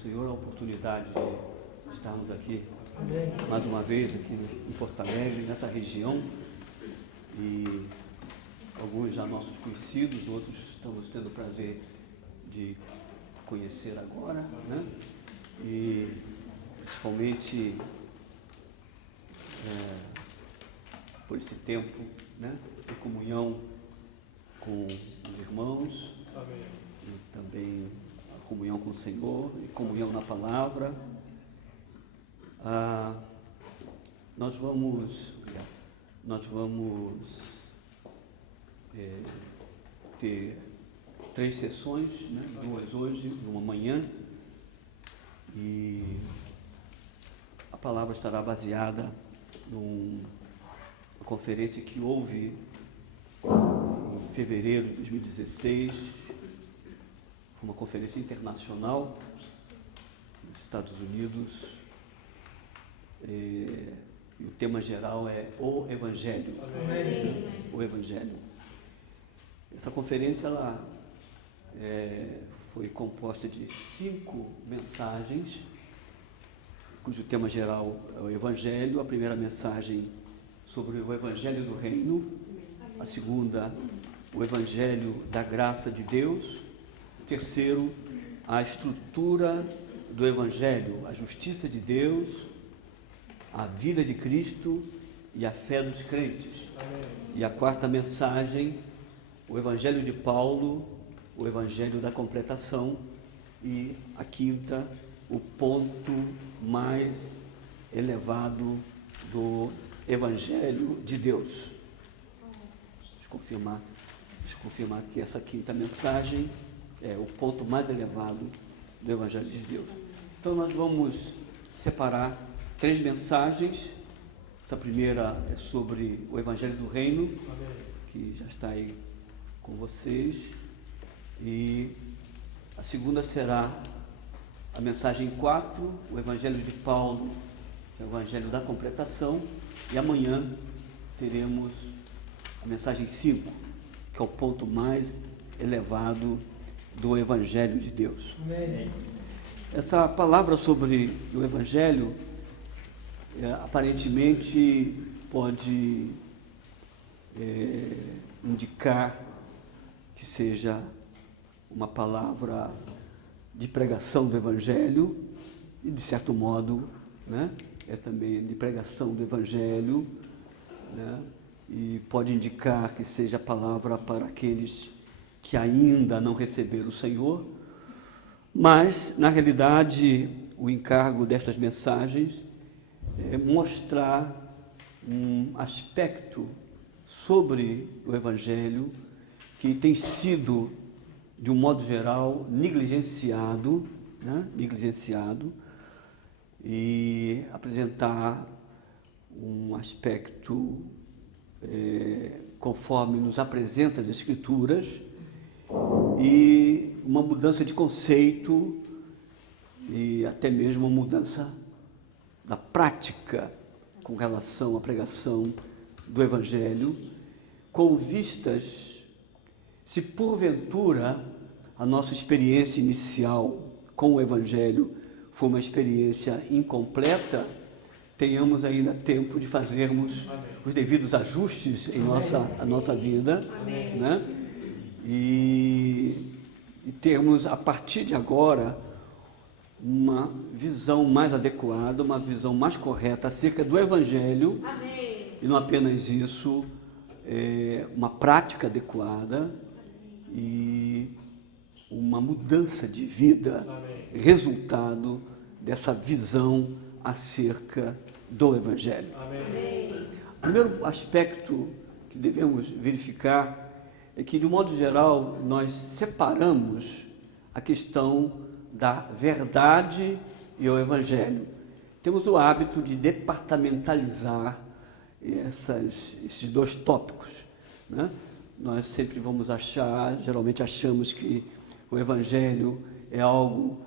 Senhor, a oportunidade de estarmos aqui mais uma vez aqui em Porto Alegre, nessa região, e alguns já nossos conhecidos, outros estamos tendo o prazer de conhecer agora, né? E principalmente por esse tempo, né, de comunhão com os irmãos. Amém. E também a comunhão com o Senhor e comunhão na palavra. Nós vamos ter 3 sessões, né? 2 hoje e uma amanhã, e a palavra estará baseada numa conferência que houve em fevereiro de 2016, uma conferência internacional nos Estados Unidos, e o tema geral é o Evangelho. Amém. O Evangelho. Essa conferência ela foi composta de 5 mensagens, cujo tema geral é o Evangelho. A primeira mensagem sobre o Evangelho do Reino, a segunda, o Evangelho da graça de Deus, o terceiro, a estrutura do Evangelho, a justiça de Deus, a vida de Cristo e a fé dos crentes. Amém. E a quarta mensagem, o Evangelho de Paulo, o Evangelho da completação, e a quinta, o ponto mais elevado do Evangelho de Deus. Deixa eu confirmar que essa quinta mensagem é o ponto mais elevado do Evangelho de Deus. Então nós vamos separar 3 mensagens. Essa primeira é sobre o Evangelho do Reino, Amém. que já está aí com vocês, e a segunda será a mensagem 4, o Evangelho de Paulo, o Evangelho da completação, e amanhã teremos a mensagem 5, que é o ponto mais elevado do Evangelho de Deus. Amém. Essa palavra sobre o Evangelho aparentemente pode indicar que seja uma palavra de pregação do Evangelho, e de certo modo, né, é também de pregação do Evangelho, né, e pode indicar que seja a palavra para aqueles que ainda não receberam o Senhor, mas, na realidade, o encargo destas mensagens é mostrar um aspecto sobre o Evangelho que tem sido, de um modo geral, negligenciado, né? E apresentar um aspecto conforme nos apresenta as Escrituras, e uma mudança de conceito e até mesmo uma mudança da prática com relação à pregação do Evangelho, com vistas, se porventura a nossa experiência inicial com o Evangelho foi uma experiência incompleta, tenhamos ainda tempo de fazermos os devidos ajustes em nossa vida, né? E termos, a partir de agora, uma visão mais adequada, uma visão mais correta acerca do Evangelho. Amém. E não apenas isso, uma prática adequada e uma mudança de vida, Amém. resultado dessa visão acerca do Evangelho. Amém. O primeiro aspecto que devemos verificar é que, de um modo geral, nós separamos a questão da verdade e o Evangelho. Temos o hábito de departamentalizar esses 2 tópicos, né? Nós sempre vamos geralmente achamos que o Evangelho é algo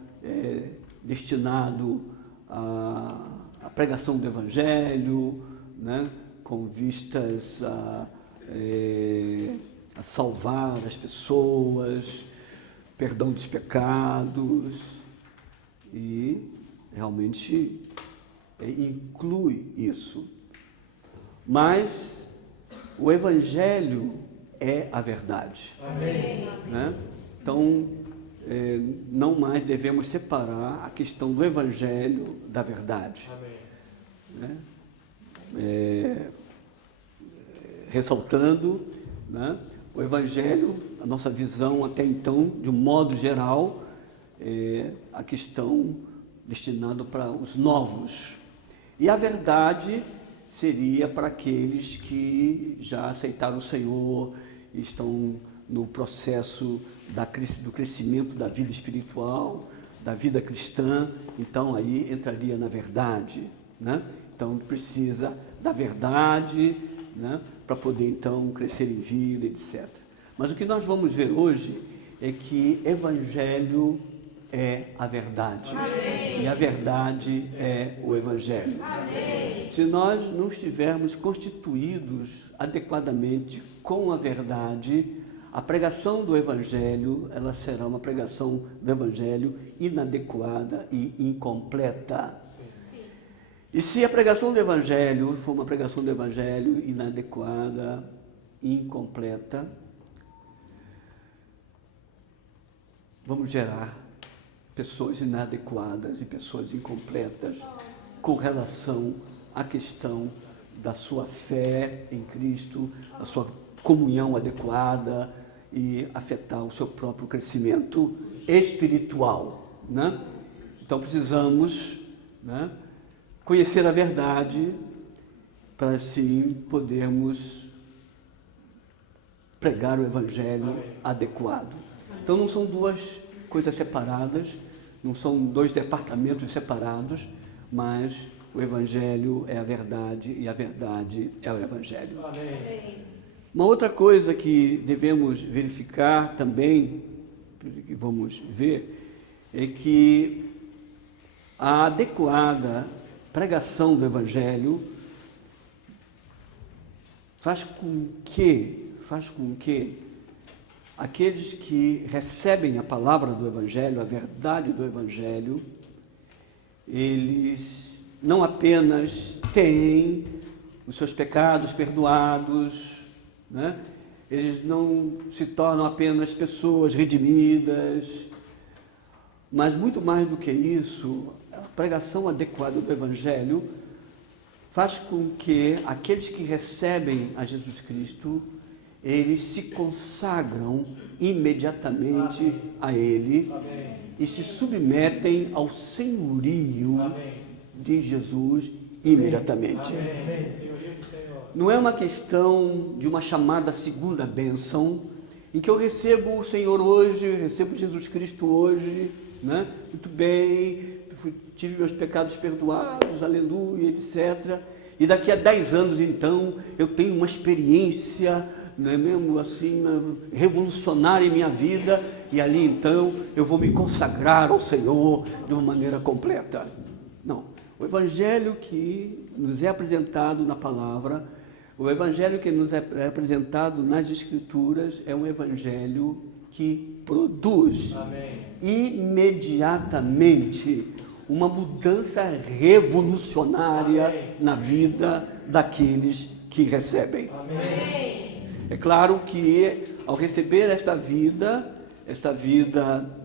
destinado à pregação do Evangelho, né? Com vistas a salvar as pessoas, perdão dos pecados, e realmente inclui isso. Mas o Evangelho é a verdade. Amém. Né? Então, não mais devemos separar a questão do Evangelho da verdade. Amém. Né? Ressaltando, né, o Evangelho, a nossa visão até então, de um modo geral, a questão destinada para os novos. E a verdade seria para aqueles que já aceitaram o Senhor, estão no processo do crescimento da vida espiritual, da vida cristã, então aí entraria na verdade, né? Então precisa da verdade, né, para poder então crescer em vida, etc. Mas o que nós vamos ver hoje é que Evangelho é a verdade. Amém. E a verdade é o Evangelho. Amém. Se nós não estivermos constituídos adequadamente com a verdade, a pregação do Evangelho, ela será uma pregação do Evangelho inadequada e incompleta. Sim. E se a pregação do Evangelho for uma pregação do Evangelho inadequada, incompleta, vamos gerar pessoas inadequadas e pessoas incompletas com relação à questão da sua fé em Cristo, a sua comunhão adequada e afetar o seu próprio crescimento espiritual, né? Então precisamos, né, conhecer a verdade para assim podermos pregar o Evangelho adequado. Então não são duas coisas separadas, não são dois departamentos separados, mas o Evangelho é a verdade e a verdade é o Evangelho. Amém. Uma outra coisa que devemos verificar também, que vamos ver, é que a adequada pregação do Evangelho faz com que aqueles que recebem a palavra do Evangelho, a verdade do Evangelho, eles não apenas têm os seus pecados perdoados, né? Eles não se tornam apenas pessoas redimidas, mas muito mais do que isso, a pregação adequada do Evangelho faz com que aqueles que recebem a Jesus Cristo, eles se consagram imediatamente a Ele. Amém. E se submetem ao senhorio. Amém. De Jesus imediatamente. Amém. Não é uma questão de uma chamada segunda bênção, em que eu recebo o Senhor hoje, recebo Jesus Cristo hoje, né? Muito bem, tive meus pecados perdoados, aleluia, etc. E daqui a 10 anos, então, eu tenho uma experiência, não é mesmo, assim, revolucionária em minha vida, e ali, então, eu vou me consagrar ao Senhor de uma maneira completa. Não. O Evangelho que nos é apresentado na palavra, o Evangelho que nos é apresentado nas Escrituras, é um Evangelho que produz imediatamente uma mudança revolucionária na vida daqueles que recebem. Amém. É claro que ao receber esta vida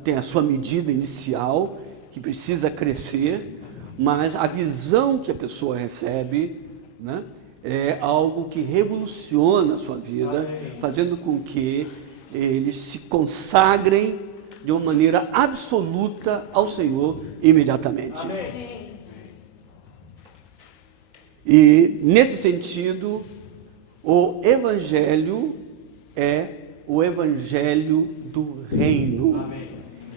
tem a sua medida inicial, que precisa crescer, mas a visão que a pessoa recebe, né, é algo que revoluciona a sua vida, fazendo com que eles se consagrem de uma maneira absoluta ao Senhor imediatamente. Amém. E, nesse sentido, o Evangelho é o Evangelho do Reino. Amém.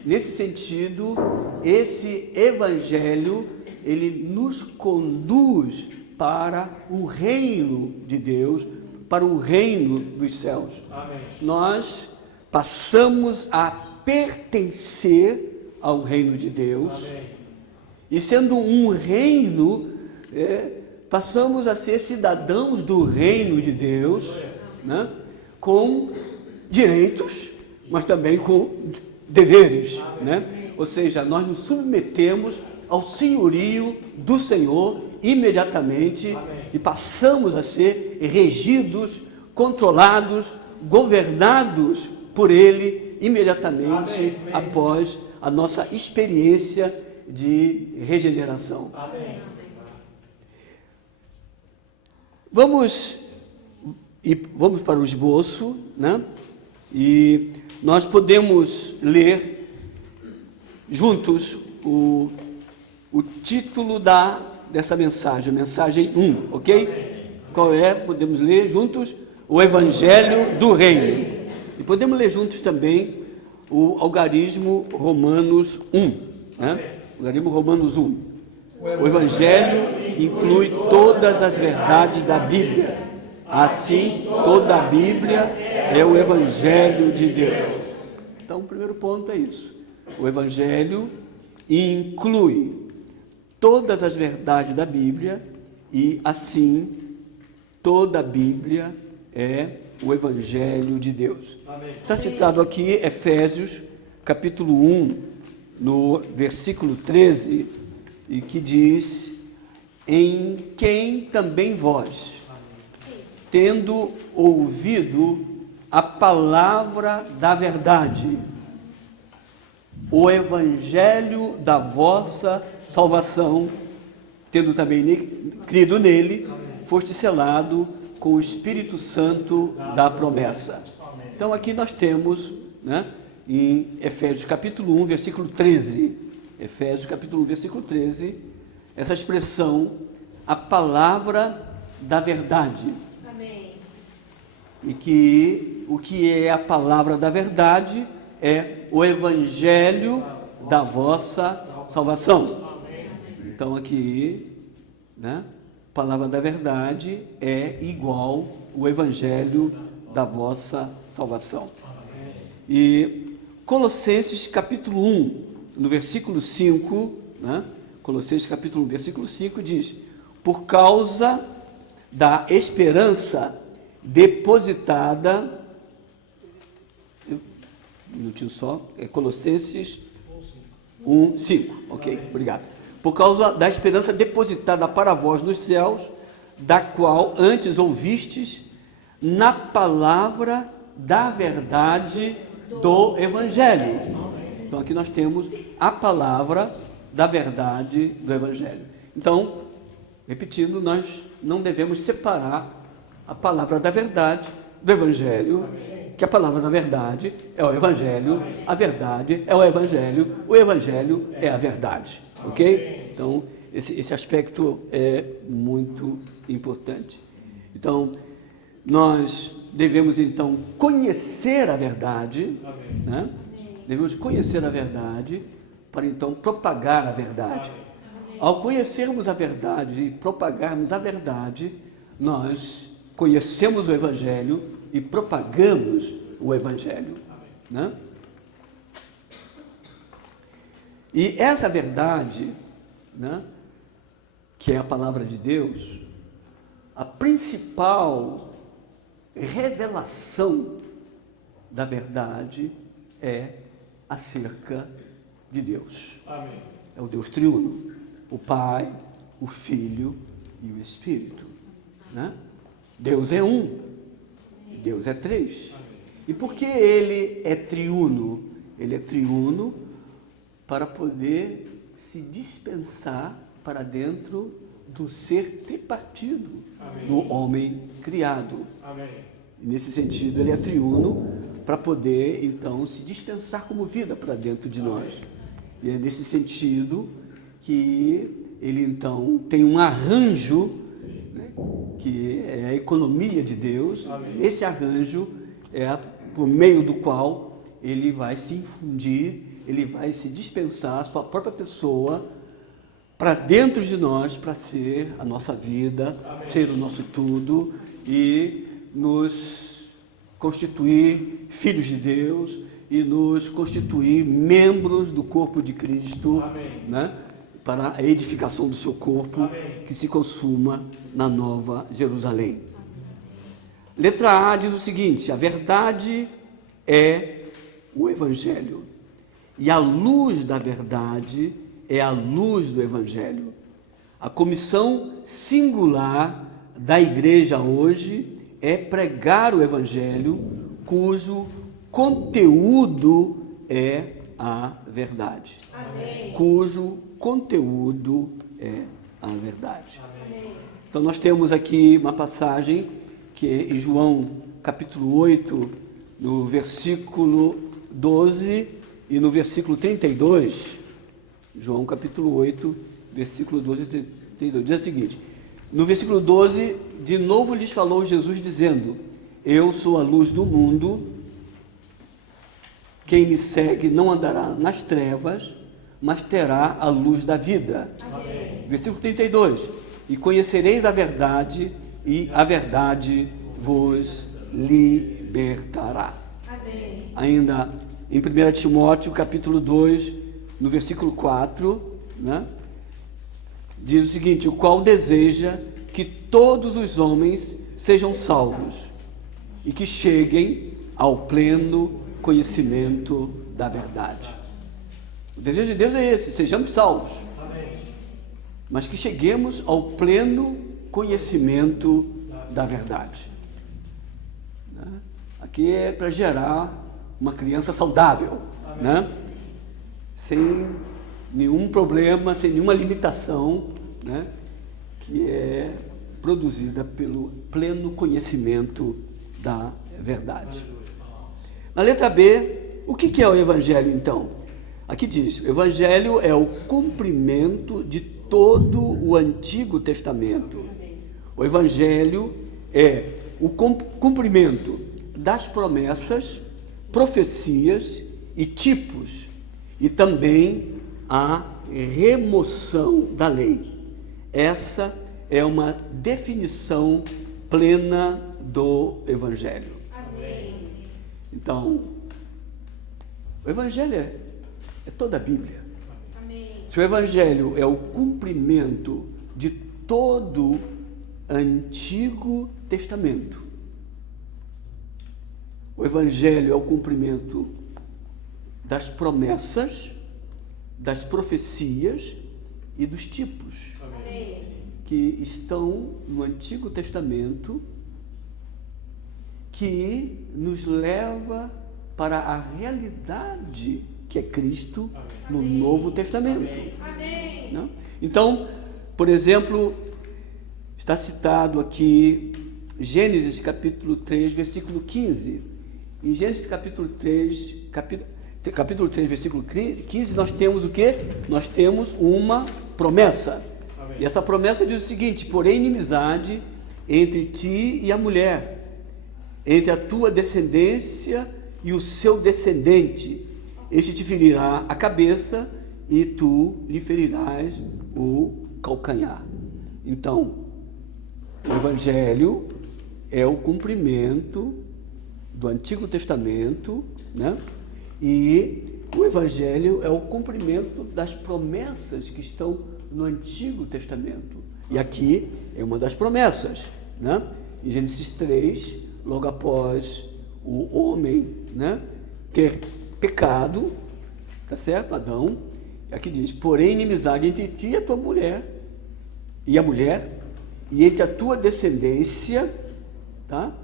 Nesse sentido, esse Evangelho, ele nos conduz para o reino de Deus, para o reino dos céus. Amém. Nós passamos a pertencer ao reino de Deus. Amém. E sendo um reino, passamos a ser cidadãos do reino de Deus, né? Com direitos, mas também com deveres, né? Ou seja, nós nos submetemos ao senhorio do Senhor imediatamente. Amém. E passamos a ser regidos, controlados, governados por Ele imediatamente. Amém. Após a nossa experiência de regeneração. Amém. Vamos para o esboço, né? E nós podemos ler juntos o título dessa mensagem, mensagem 1, ok? Qual é? Podemos ler juntos o Evangelho do Reino. E podemos ler juntos também o Algarismo Romanos 1, né? Algarismo Romanos 1. O Evangelho inclui todas as verdades da Bíblia. Assim, toda a Bíblia é o Evangelho de Deus. Então, o primeiro ponto é isso. O Evangelho inclui todas as verdades da Bíblia e, assim, toda a Bíblia é o Evangelho de Deus. Amém. Está citado aqui Efésios, capítulo 1, no versículo 13, e que diz: em quem também vós, tendo ouvido a palavra da verdade, o evangelho da vossa salvação, tendo também crido nele, foste selado com o Espírito Santo da promessa. Então aqui nós temos, né, em Efésios capítulo 1, versículo 13, Efésios capítulo 1, versículo 13, essa expressão, a palavra da verdade. Amém. E que o que é a palavra da verdade é o evangelho da vossa salvação. Amém. Então aqui, né, palavra da verdade é igual o evangelho da vossa salvação. Amém. E Colossenses capítulo 1, no versículo 5, né, Colossenses capítulo 1, versículo 5 diz: por causa da esperança depositada, um minutinho só, é Colossenses 1, 5, ok, obrigado. Por causa da esperança depositada para vós nos céus, da qual antes ouvistes na palavra da verdade do Evangelho. Então aqui nós temos a palavra da verdade do Evangelho. Então, repetindo, nós não devemos separar a palavra da verdade do Evangelho, que a palavra da verdade é o Evangelho, a verdade é o Evangelho é a verdade, ok? Então, esse aspecto é muito importante. Então, nós devemos, então, conhecer a verdade, né? Devemos conhecer a verdade para, então, propagar a verdade. Ao conhecermos a verdade e propagarmos a verdade, nós conhecemos o Evangelho e propagamos o Evangelho, né? E essa verdade, né, que é a palavra de Deus, a principal revelação da verdade é acerca de Deus. Amém. É o Deus triuno, o Pai, o Filho e o Espírito, né? Deus é um, e Deus é três. E por que Ele é triuno? Ele é triuno para poder se dispensar para dentro do ser tripartido. Amém. Do homem criado. Amém. E nesse sentido, Ele é triuno para poder, então, se dispensar como vida para dentro de nós. E é nesse sentido que Ele, então, tem um arranjo, né, que é a economia de Deus. Amém. Esse arranjo é por meio do qual Ele vai se infundir, Ele vai se dispensar a sua própria pessoa para dentro de nós, para ser a nossa vida, amém, ser o nosso tudo e nos constituir filhos de Deus e nos constituir membros do corpo de Cristo, né, para a edificação do seu corpo, amém, que se consuma na Nova Jerusalém. Letra A diz o seguinte: a verdade é o Evangelho. e a luz da verdade é a luz do Evangelho. A comissão singular da igreja hoje é pregar o Evangelho, cujo conteúdo é a verdade. Amém. Cujo conteúdo é a verdade. Amém. Então nós temos aqui uma passagem que é em João capítulo 8, no versículo 12 e no versículo 32, João capítulo 8, versículo 12 e 32, diz o seguinte: no versículo 12, de novo lhes falou Jesus dizendo: eu sou a luz do mundo, quem me segue não andará nas trevas, mas terá a luz da vida. Amém. Versículo 32, e conhecereis a verdade, e a verdade vos libertará. Amém. Ainda em 1 Timóteo capítulo 2, no versículo 4, né, diz o seguinte: o qual deseja que todos os homens sejam salvos e que cheguem ao pleno conhecimento da verdade. O desejo de Deus é esse: sejamos salvos, mas que cheguemos ao pleno conhecimento da verdade. Né? Aqui é para gerar uma criança saudável, né? Sem nenhum problema, sem nenhuma limitação, né? Que é produzida pelo pleno conhecimento da verdade. Na letra B, o que é o Evangelho então? Aqui diz: o Evangelho é o cumprimento de todo o Antigo Testamento. O Evangelho é o cumprimento das promessas, profecias e tipos, e também a remoção da lei. Essa é uma definição plena do Evangelho. Amém. Então, o Evangelho é toda a Bíblia. Amém. Se o Evangelho é o cumprimento de todo o Antigo Testamento, o Evangelho é o cumprimento das promessas, das profecias e dos tipos Amém. que estão no Antigo Testamento, que nos leva para a realidade que é Cristo no Novo Testamento. Amém. Não? Então, por exemplo, está citado aqui Gênesis capítulo 3, versículo 15. Em Gênesis capítulo 3, versículo 15, nós temos o quê? Nós temos uma promessa. Amém. E essa promessa diz o seguinte: porém inimizade entre ti e a mulher, entre a tua descendência e o seu descendente. Este te ferirá a cabeça e tu lhe ferirás o calcanhar. Então, o Evangelho é o cumprimento do Antigo Testamento, né? E o Evangelho é o cumprimento das promessas que estão no Antigo Testamento. E aqui é uma das promessas, né? Em Gênesis 3, logo após o homem, né, ter pecado, tá certo? Adão, aqui diz: porém inimizade entre ti e a tua mulher, e a mulher, e entre a tua descendência, tá?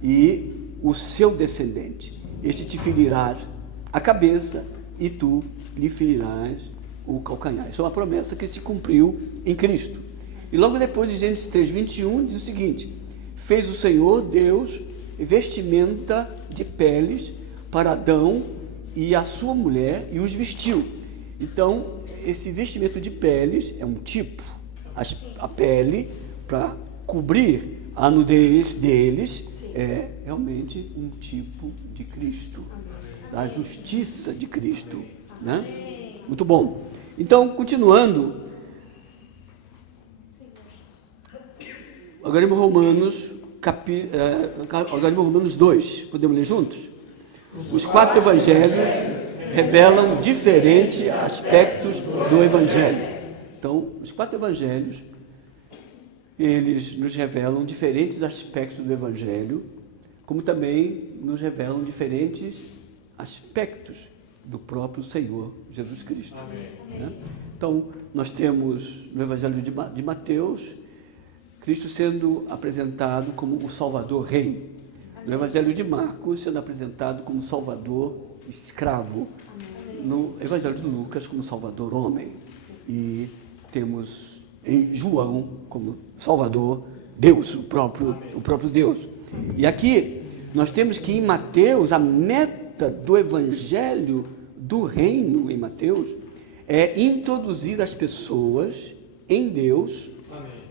E o seu descendente. Este te ferirás a cabeça e tu lhe ferirás o calcanhar. Isso é uma promessa que se cumpriu em Cristo. E logo depois, de Gênesis 3, 21, diz o seguinte: fez o Senhor Deus vestimenta de peles para Adão e a sua mulher e os vestiu. Então, esse vestimento de peles é um tipo. A pele, para cobrir a nudez deles, é realmente um tipo de Cristo, da justiça de Cristo, né? Muito bom. Então, continuando, agora em Romanos, agora em Romanos 2, podemos ler juntos? Os 4 evangelhos revelam diferentes aspectos do Evangelho. Então, os 4 evangelhos, eles nos revelam diferentes aspectos do Evangelho, como também nos revelam diferentes aspectos do próprio Senhor Jesus Cristo. Amém. Né? Então, nós temos no Evangelho de Mateus, Cristo sendo apresentado como o Salvador Rei. No Evangelho de Marcos, sendo apresentado como Salvador escravo. No Evangelho de Lucas, como Salvador homem. E temos em João como Salvador Deus, o próprio Deus. E aqui nós temos que em Mateus, a meta do Evangelho do Reino em Mateus é introduzir as pessoas em Deus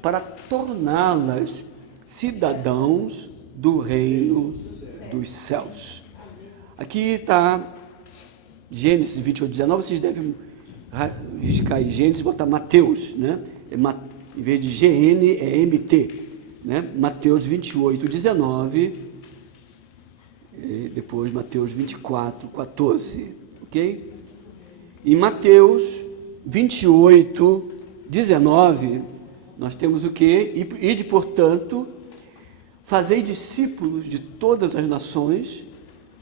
para torná-las cidadãos do reino dos céus. Aqui está Gênesis 28, 19, vocês devem riscar aí Gênesis e botar Mateus, né? Em vez de GN é MT, né? Mateus 28, 19, e depois Mateus 24, 14, ok? Em Mateus 28, 19, nós temos o quê? Ide, portanto, fazei discípulos de todas as nações,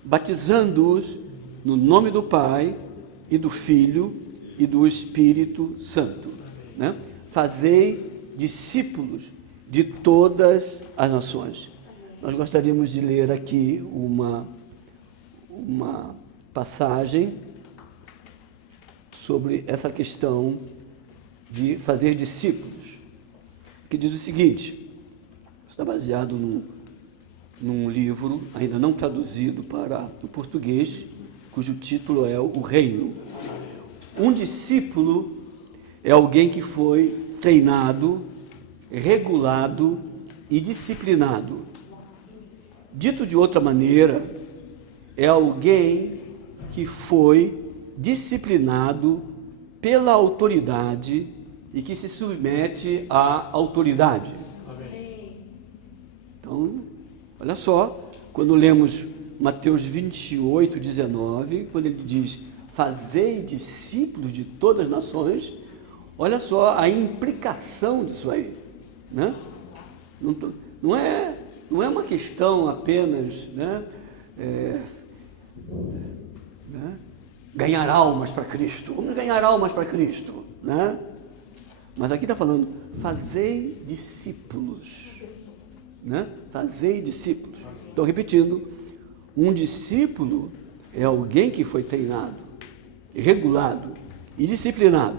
batizando-os no nome do Pai e do Filho e do Espírito Santo. Né? Fazei discípulos de todas as nações. Nós gostaríamos de ler aqui uma passagem sobre essa questão de fazer discípulos, que diz o seguinte, está baseado num livro ainda não traduzido para o português, cujo título é O Reino. Um discípulo é alguém que foi treinado, regulado e disciplinado. Dito de outra maneira, é alguém que foi disciplinado pela autoridade e que se submete à autoridade. Amém. Então, olha só, quando lemos Mateus 28, 19, quando ele diz, fazei discípulos de todas as nações, olha só a implicação disso aí, né? Não é uma questão apenas, né, ganhar almas para Cristo, vamos ganhar almas para Cristo, né? Mas aqui está falando, fazei discípulos, né? Fazei discípulos. Então, repetindo, um discípulo é alguém que foi treinado, regulado e disciplinado.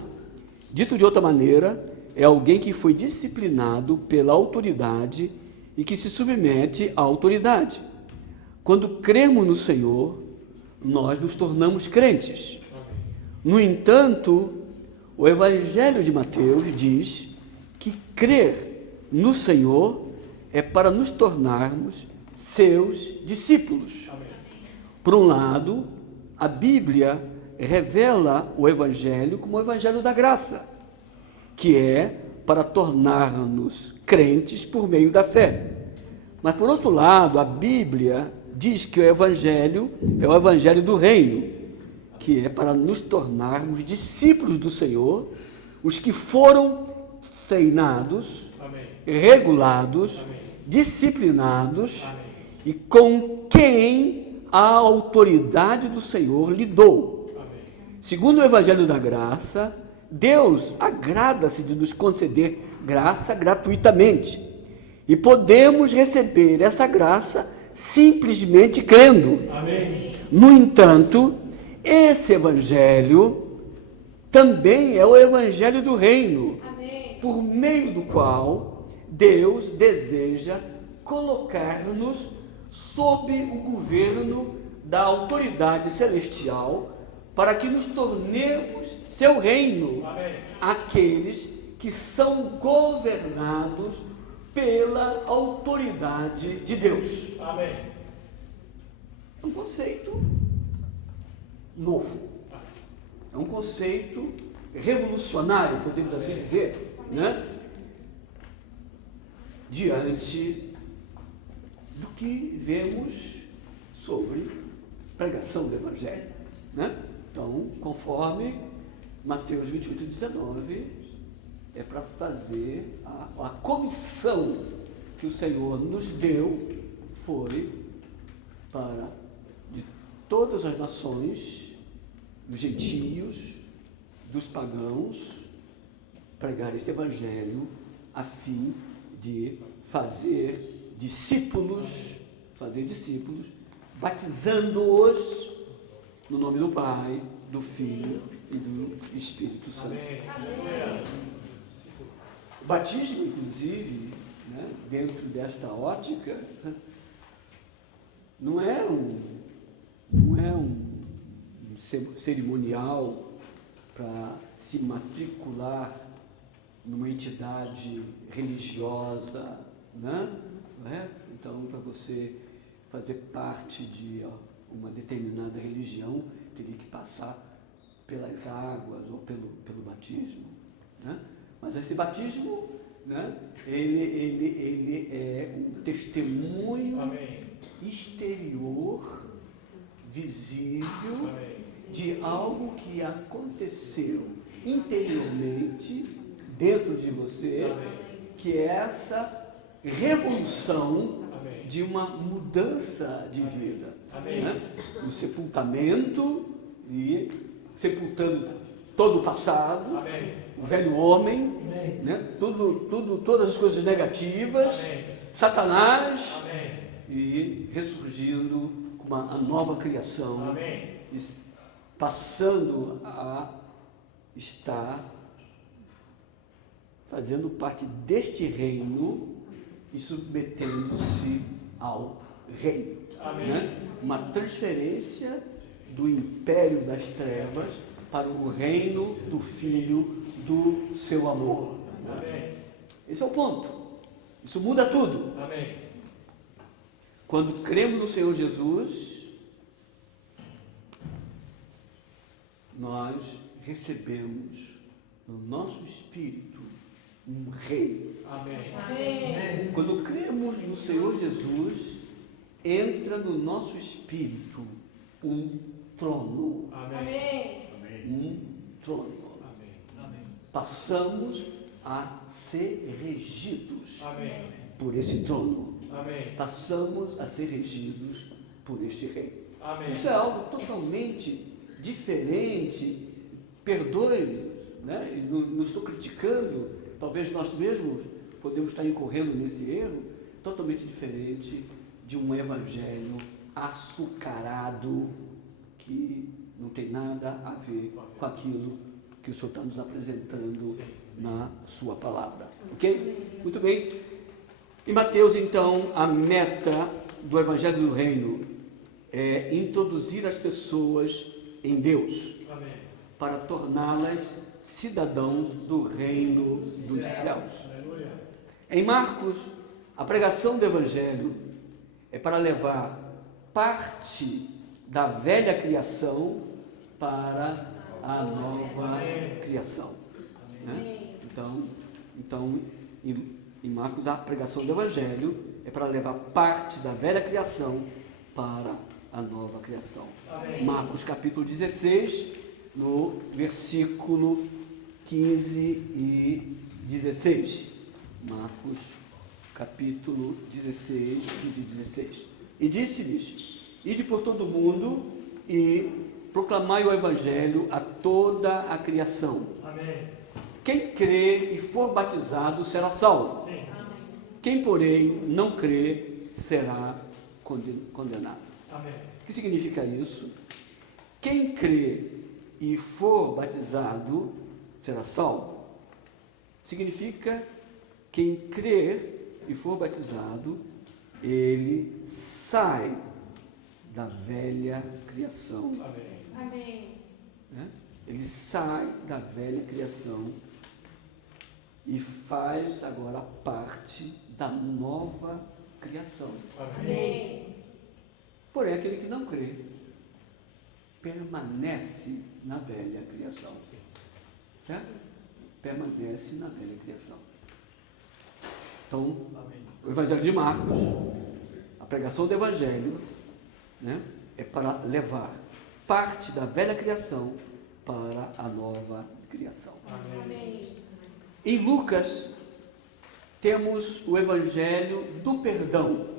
Dito de outra maneira, é alguém que foi disciplinado pela autoridade e que se submete à autoridade. Quando cremos no Senhor, nós nos tornamos crentes. No entanto, o Evangelho de Mateus diz que crer no Senhor é para nos tornarmos seus discípulos. Por um lado, a Bíblia revela o Evangelho como o Evangelho da graça, que é para tornar-nos crentes por meio da fé. Mas, por outro lado, a Bíblia diz que o Evangelho é o Evangelho do Reino, que é para nos tornarmos discípulos do Senhor, os que foram treinados, Amém. regulados, Amém. disciplinados, Amém. e com quem a autoridade do Senhor lidou. Amém. Segundo o Evangelho da Graça, Deus agrada-se de nos conceder graça gratuitamente. E podemos receber essa graça simplesmente crendo. Amém. No entanto, esse Evangelho também é o Evangelho do Reino, Amém. por meio do qual Deus deseja colocar-nos sob o governo da autoridade celestial, para que nos tornemos seu reino, Amém. aqueles que são governados pela autoridade de Deus. Amém. É um conceito novo, é um conceito revolucionário, podemos assim dizer, né? Diante do que vemos sobre pregação do Evangelho, né? Então, conforme Mateus 28, 19, é para fazer a comissão que o Senhor nos deu, foi para de todas as nações dos gentios, dos pagãos, pregar este evangelho a fim de fazer discípulos, batizando-os no nome do Pai, do Filho e do Espírito Santo. Amém. O batismo, inclusive, né, dentro desta ótica, não é um cerimonial para se matricular numa entidade religiosa, né? Não é? Então, para você fazer parte de uma determinada religião, teria que passar pelas águas ou pelo batismo, né? Mas esse batismo, né, ele é um testemunho exterior, visível, de algo que aconteceu interiormente dentro de você, que é essa revolução de uma mudança de vida, né? O sepultamento e sepultando todo o passado, o velho homem, né? Todas as coisas negativas, Satanás, e ressurgindo com a nova criação, e passando a estar fazendo parte deste reino e submetendo-se ao rei. Né? Uma transferência do império das trevas para o reino do Filho do seu amor. Né? Esse é o ponto. Isso muda tudo. Quando cremos no Senhor Jesus, nós recebemos no nosso espírito um rei. Amém. Quando cremos no Senhor Jesus, entra no nosso espírito um trono. Amém. Um trono. Passamos a ser regidos por esse trono. Passamos a ser regidos por este rei. Isso é algo totalmente diferente. Perdoe, né? Não estou criticando, talvez nós mesmos podemos estar incorrendo nesse erro, totalmente diferente de um evangelho açucarado que não tem nada a ver com aquilo que o Senhor está nos apresentando na sua palavra. Ok? Muito bem. Em Mateus, então, a meta do evangelho do reino é introduzir as pessoas em Deus, para torná-las cidadãos do reino dos céus. Em Marcos, a pregação do evangelho é para levar parte da velha criação para a nova criação. Né? Então, em Marcos, a pregação do evangelho é para levar parte da velha criação para a nova criação. Marcos capítulo 16, no versículo 15 e 16. Marcos capítulo 16, 15 e 16. E disse-lhes: ide por todo o mundo e proclamai o evangelho a toda a criação. Quem crer e for batizado será salvo. Quem, porém, não crer será condenado. O que significa isso? Quem crer e for batizado será salvo. Significa quem crer e for batizado, ele sai da velha criação. Amém. Né? Ele sai da velha criação e faz agora parte da nova criação. Amém. Porém, aquele que não crê permanece na velha criação. Certo? Permanece na velha criação. Então, o Evangelho de Marcos, a pregação do Evangelho, né, é para levar parte da velha criação para a nova criação. Amém. Em Lucas, temos o Evangelho do perdão,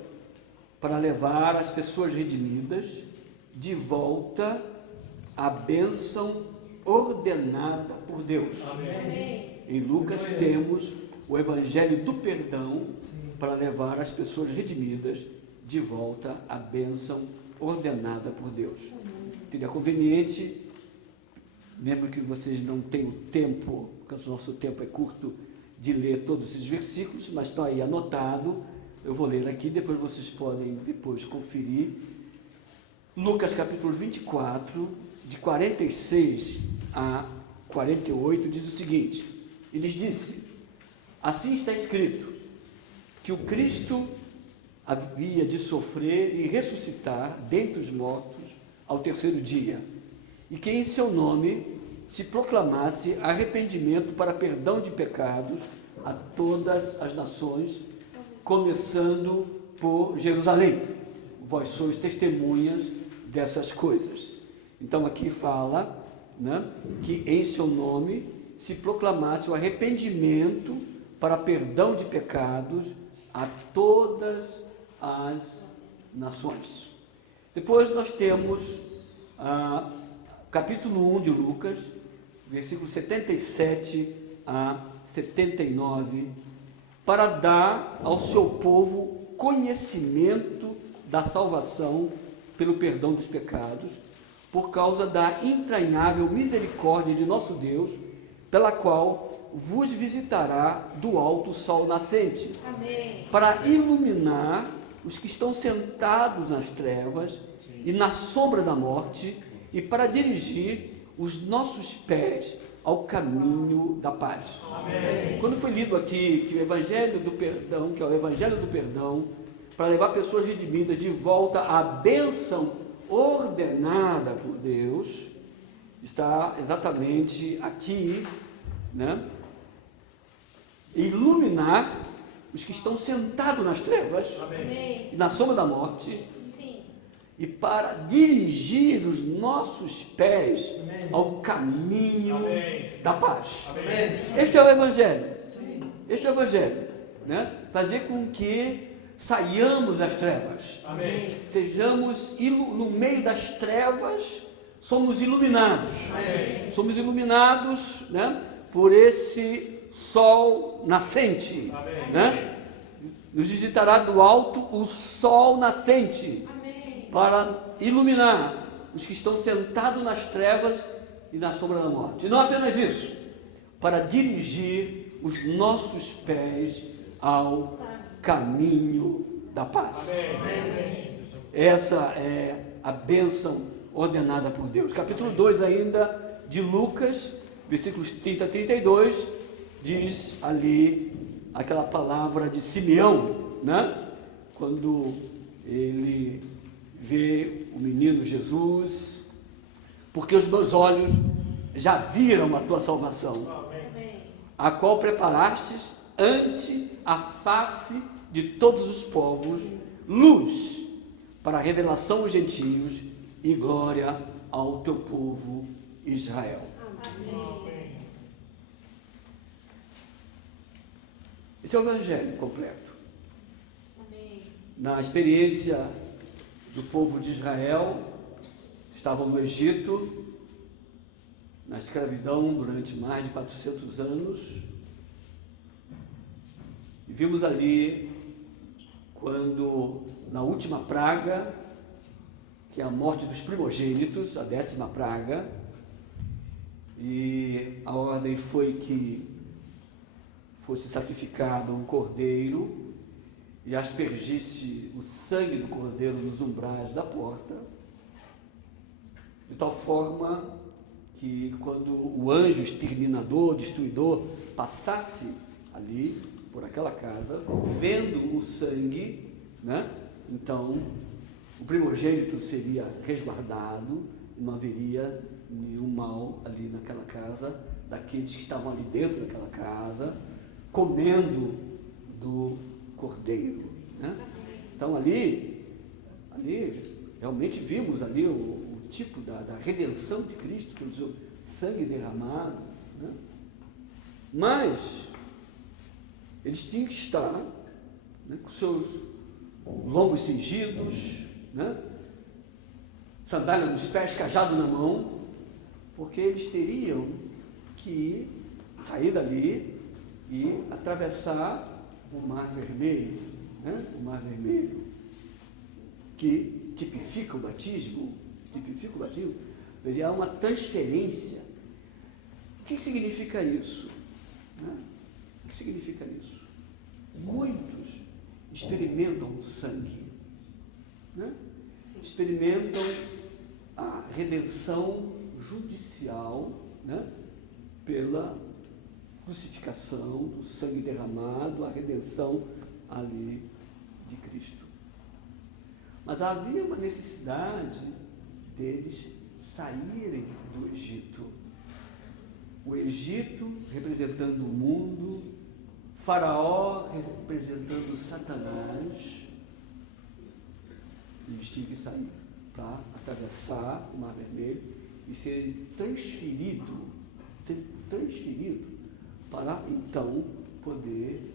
para levar as pessoas redimidas de volta a bênção ordenada por Deus. Amém. Em Lucas temos o evangelho do perdão para levar as pessoas redimidas de volta à bênção ordenada por Deus. Seria conveniente, mesmo que vocês não tenham tempo, porque o nosso tempo é curto, de ler todos esses versículos, mas estão aí anotado. Eu vou ler aqui, depois vocês podem depois conferir. Lucas capítulo 24, de 46 a 48, diz o seguinte: e lhes disse: assim está escrito, que o Cristo havia de sofrer e ressuscitar dentre os mortos ao terceiro dia, e que em seu nome se proclamasse arrependimento para perdão de pecados a todas as nações, começando por Jerusalém. Vós sois testemunhas dessas coisas. Então aqui fala, né, que em seu nome se proclamasse o arrependimento para perdão de pecados a todas as nações. Depois nós temos capítulo 1 de Lucas, versículos 77 a 79, para dar ao seu povo conhecimento da salvação pelo perdão dos pecados, por causa da entranhável misericórdia de nosso Deus, pela qual vos visitará do alto o sol nascente, Amém. para iluminar os que estão sentados nas trevas e na sombra da morte, e para dirigir os nossos pés ao caminho da paz. Amém. Quando foi lido aqui que o Evangelho do Perdão, que é o Evangelho do Perdão, para levar pessoas redimidas de volta à bênção ordenada por Deus, está exatamente aqui, né? Iluminar os que estão sentados nas trevas Amém. e na sombra da morte, Sim. e para dirigir os nossos pés ao caminho da paz. Este é o Evangelho. Este é o Evangelho, né? Fazer com que saiamos das trevas. Amém. Sejamos no meio das trevas, somos iluminados. Amém. Somos iluminados, né, por esse sol nascente. Amém. Né? Nos visitará do alto o sol nascente, Amém. para iluminar os que estão sentados nas trevas e na sombra da morte. E não apenas isso, para dirigir os nossos pés ao caminho da paz. Amém. Essa é a bênção ordenada por Deus. Capítulo 2 ainda de Lucas, versículos 30 a 32, diz ali aquela palavra de Simeão, né? Quando ele vê o menino Jesus, porque os meus olhos já viram a tua salvação, Amém. a qual preparastes ante a face de todos os povos, luz para a revelação aos gentios e glória ao teu povo Israel. Amém. Esse é o Evangelho completo. Amém. Na experiência do povo de Israel, estavam no Egito, na escravidão durante mais de 400 anos, e vimos ali quando, na última praga, que é a morte dos primogênitos, a 10ª praga, e a ordem foi que fosse sacrificado um cordeiro e aspergisse o sangue do cordeiro nos umbrais da porta, de tal forma que quando o anjo exterminador, destruidor, passasse ali por aquela casa, vendo o sangue, né, então o primogênito seria resguardado e não haveria nenhum mal ali naquela casa, daqueles que estavam ali dentro daquela casa, comendo do cordeiro, né? Então ali realmente vimos ali o tipo da redenção de Cristo pelo seu sangue derramado, né? Mas eles tinham que estar, né, com seus longos cingidos, né, sandália nos pés, cajado na mão, porque eles teriam que sair dali e atravessar o Mar Vermelho, né? O Mar Vermelho, que tipifica o batismo, haveria uma transferência. O que significa isso? Né? O que significa isso? Muitos experimentam o sangue, né? Experimentam a redenção judicial, né? Pela crucificação, do sangue derramado, a redenção ali de Cristo. Mas havia uma necessidade deles saírem do Egito. O Egito representando o mundo, Faraó representando Satanás. Eles tinham que sair para atravessar o Mar Vermelho e serem transferidos para então poder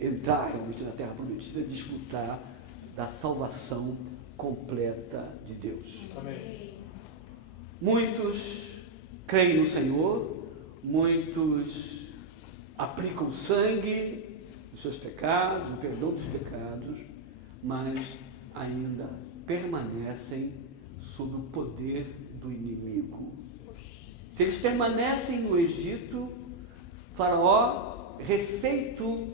entrar realmente na Terra Prometida, desfrutar da salvação completa de Deus. Amém. Muitos creem no Senhor, muitos aplicam sangue nos seus pecados, o perdão dos pecados, mas ainda permanecem sob o poder do inimigo. Se eles permanecem no Egito, Faraó, refeito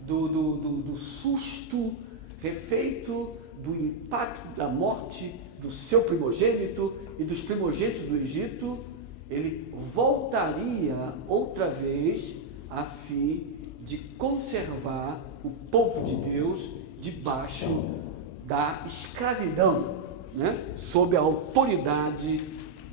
do susto, refeito do impacto da morte do seu primogênito e dos primogênitos do Egito, ele voltaria outra vez a fim de conservar o povo de Deus debaixo da escravidão, né? Sob a autoridade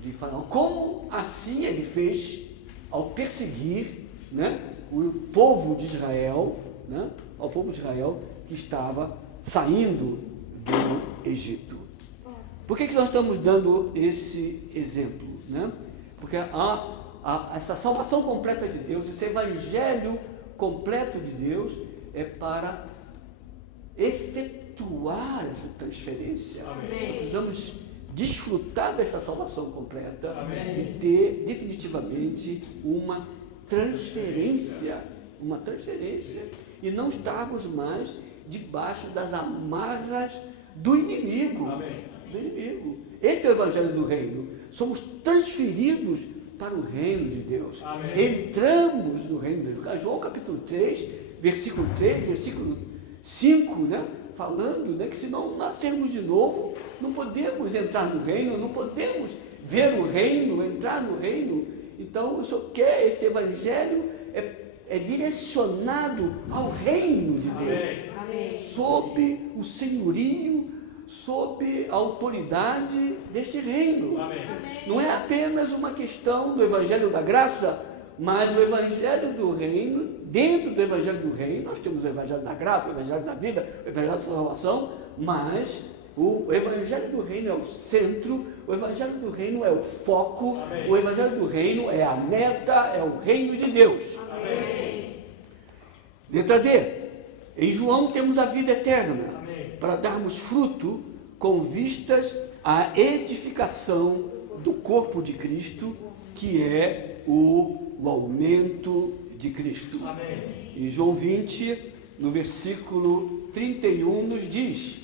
de Faraó. Como assim ele fez ao perseguir, né, o povo de Israel, né, ao povo de Israel que estava saindo do Egito. Por que nós estamos dando esse exemplo? Né? Porque essa salvação completa de Deus, esse evangelho completo de Deus é para efetuar essa transferência. Amém. Nós precisamos desfrutar dessa salvação completa. Amém. E ter definitivamente uma transferência, e não estarmos mais debaixo das amarras do inimigo. Amém. Este é o evangelho do reino. Somos transferidos para o reino de Deus. Amém. Entramos no reino de Deus. João capítulo 3, versículo 3, versículo 5, né? Falando, né, que se não nascermos de novo, não podemos entrar no reino, não podemos ver o reino, entrar no reino. Então, o Senhor quer, esse evangelho é direcionado ao reino de Deus. Amém. Sob o senhorio, sob a autoridade deste reino. Amém. Não é apenas uma questão do evangelho da graça, mas o evangelho do reino. Dentro do evangelho do reino, nós temos o evangelho da graça, o evangelho da vida, o evangelho da salvação, mas o evangelho do reino é o centro, o evangelho do reino é o foco. Amém. O evangelho do reino é a meta, é o reino de Deus. Amém. Letra D. Em João temos a vida eterna. Amém. Para darmos fruto com vistas à edificação do corpo de Cristo, que é o aumento de Cristo. Amém. Em João 20, no versículo 31, nos diz: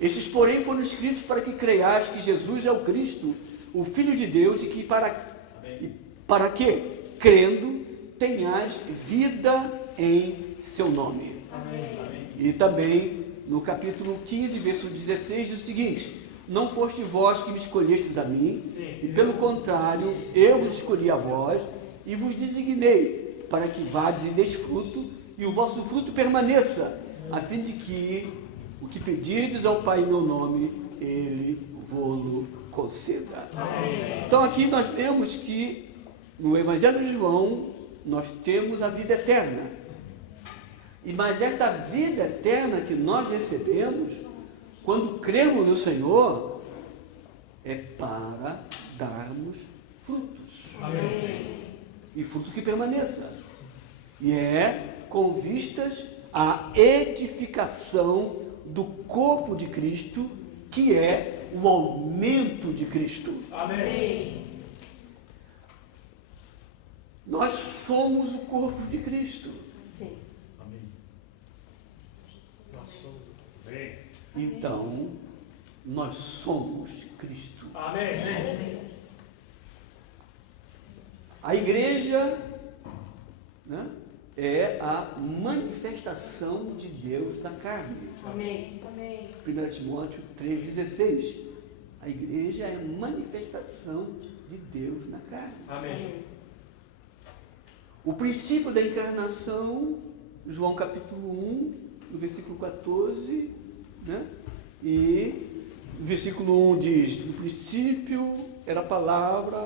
estes, porém, foram escritos para que creiais que Jesus é o Cristo, o Filho de Deus, e que para que, crendo, tenhais vida em seu nome. Amém. E também no capítulo 15, versículo 16, diz o seguinte: não foste vós que me escolhestes a mim, Sim. e pelo contrário, eu vos escolhi a vós e vos designei para que vades e deis fruto, e o vosso fruto permaneça, a fim de que o que pedirdes ao Pai em meu nome, Ele vô-lo conceda. Amém. Então aqui nós vemos que no Evangelho de João nós temos a vida eterna. Mas esta vida eterna que nós recebemos, quando cremos no Senhor, é para darmos frutos. Amém. E frutos que permaneçam. E é com vistas à edificação do corpo de Cristo, que é o aumento de Cristo. Amém. Nós somos o corpo de Cristo. Sim. Amém. Nós somos. Amém. Então, nós somos Cristo. Amém. A igreja, né, é a manifestação de Deus na carne. Amém. Amém. 1 Timóteo 3,16. A igreja é a manifestação de Deus na carne. Amém. O princípio da encarnação, João capítulo 1, no versículo 14, né? E o versículo 1 diz: no princípio era a palavra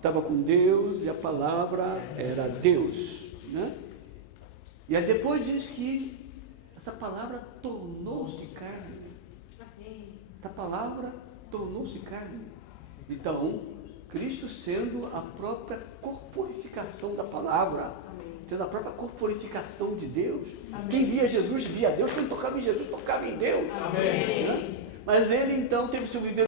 estava com Deus e a palavra era Deus, né? E aí depois diz que essa palavra tornou-se carne. Amém. Essa palavra tornou-se carne. Então, Cristo sendo a própria corporificação da palavra, sendo a própria corporificação de Deus. Amém. Quem via Jesus via Deus, quem tocava em Jesus tocava em Deus. Amém. Né? Mas ele então teve seu viver